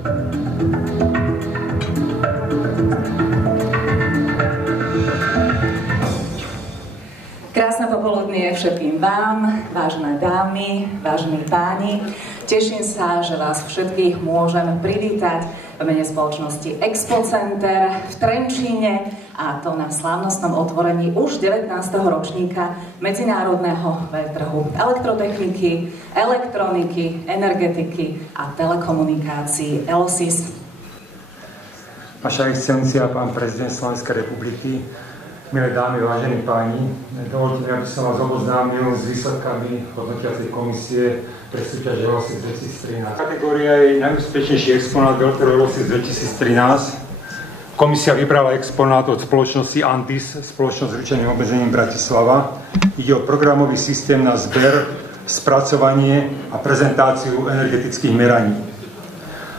Krásne popoludnie všetkým vám, vážené dámy, vážení páni. Teším sa, že vás všetkých môžem privítať v mene spoločnosti Expo Center v Trenčíne, a to na slávnostnom otvorení už 19. ročníka medzinárodného veľtrhu elektrotechniky, elektroniky, energetiky a telekomunikácií ELOSIS. Vaša excelencia, pán prezident Slovenskej republiky, milé dámy, vážení páni, dovoľte mi, aby som vás oboznámil s výsledkami hodnotiacej komisie pre súťaž ELOSIS 2013. Kategória je najúspešnejší exponát veľtrhu ELOSIS 2013. Komisia vybrala exponát od spoločnosti Antis, spoločnosť s ručeným obmedzením Bratislava. Ide o programový systém na zber, spracovanie a prezentáciu energetických meraní.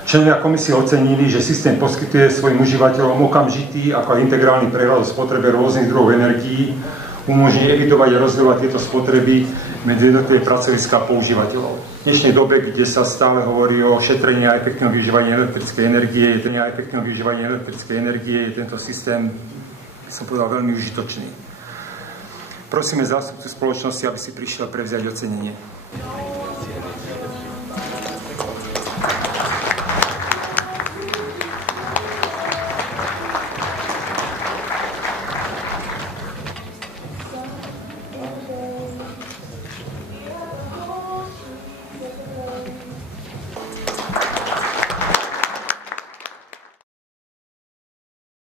Členovia komisie ocenili, že systém poskytuje svojim užívateľom okamžitý ako aj integrálny prehľad o spotrebe rôznych druhov energií, umožní evidovať a rozdielovať tieto spotreby medzi jednotlivé pracoviská používateľov. V dnešnej dobe, kde sa stále hovorí o šetrení a efektívnom využívaní elektrickej energie, je tento systém, som povedal, veľmi užitočný. Prosíme zástupcu spoločnosti, aby si prišiel prevziať ocenenie.